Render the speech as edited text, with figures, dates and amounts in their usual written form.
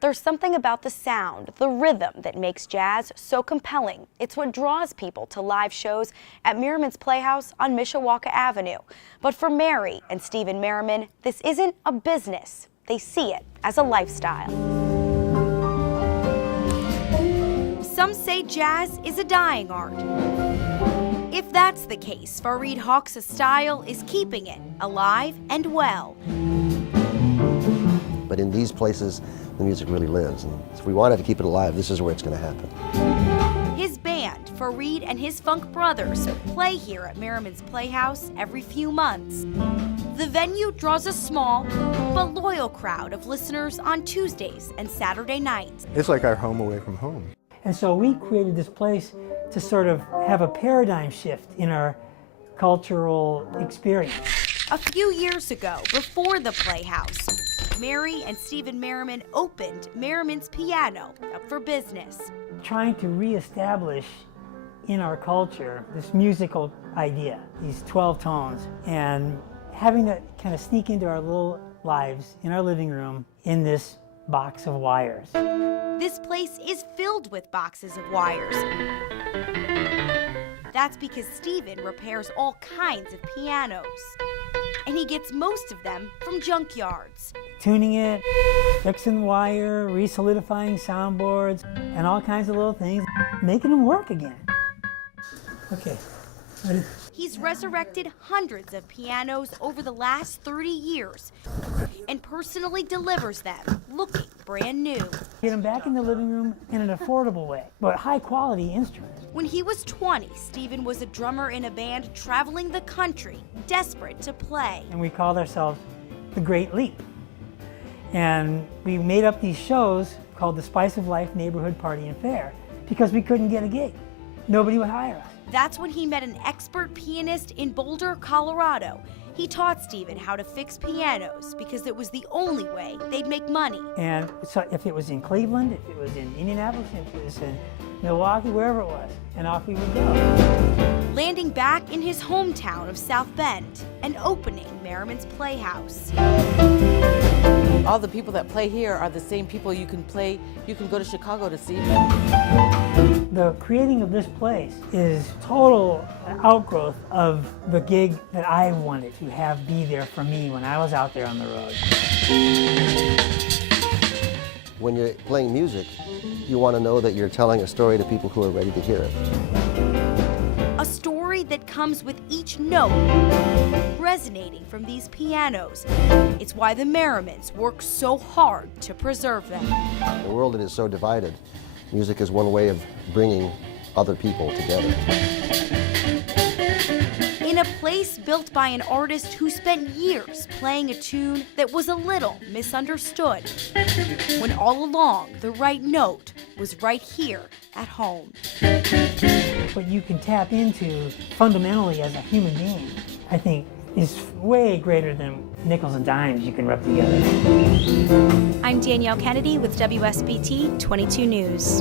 There's something about the sound, the rhythm that makes jazz so compelling. It's what draws people to live shows at Merriman's Playhouse on Mishawaka Avenue. But for Mary and Stephen Merriman, this isn't a business. They see it as a lifestyle. Some say jazz is a dying art. If that's the case, Fareed Hawks' style is keeping it alive and well. But in these places, the music really lives. And if we wanted to keep it alive, this is where it's going to happen. His band, Fareed and his Funk Brothers, play here at Merriman's Playhouse every few months. The venue draws a small but loyal crowd of listeners on Tuesdays and Saturday nights. It's like our home away from home. And so we created this place to sort of have a paradigm shift in our cultural experience. A few years ago, before the Playhouse, Mary and Stephen Merriman opened Merriman's Piano up for business. Trying to reestablish in our culture this musical idea, these 12 tones, and having that kind of sneak into our little lives in our living room in this box of wires. This place is filled with boxes of wires. That's because Stephen repairs all kinds of pianos. And he gets most of them from junkyards. Tuning it, fixing the wire, re-solidifying soundboards, and all kinds of little things, making them work again. Okay, ready? He's resurrected hundreds of pianos over the last 30 years and personally delivers them looking brand new. Get them back in the living room in an affordable way, but high quality instruments. When he was 20, Stephen was a drummer in a band traveling the country, desperate to play. And we called ourselves The Great Leap. And we made up these shows called the Spice of Life Neighborhood Party and Fair because we couldn't get a gig. Nobody would hire us. That's when he met an expert pianist in Boulder, Colorado. He taught Stephen how to fix pianos because it was the only way they'd make money. And so if it was in Cleveland, if it was in Indianapolis, if it was in Milwaukee, wherever it was, and off we would go. Landing back in his hometown of South Bend and opening Merriman's Playhouse. All the people that play here are the same people you can go to Chicago to see. The creating of this place is total outgrowth of the gig that I wanted to have be there for me when I was out there on the road. When you're playing music, you want to know that you're telling a story to people who are ready to hear it. A story that comes with each note resonating from these pianos. It's why the Merrimans work so hard to preserve them. In a world that is so divided, music is one way of bringing other people together. In a place built by an artist who spent years playing a tune that was a little misunderstood, when all along the right note was right here at home. What you can tap into fundamentally as a human being, I think, is way greater than nickels and dimes you can rub together. I'm Danielle Kennedy with WSBT 22 News.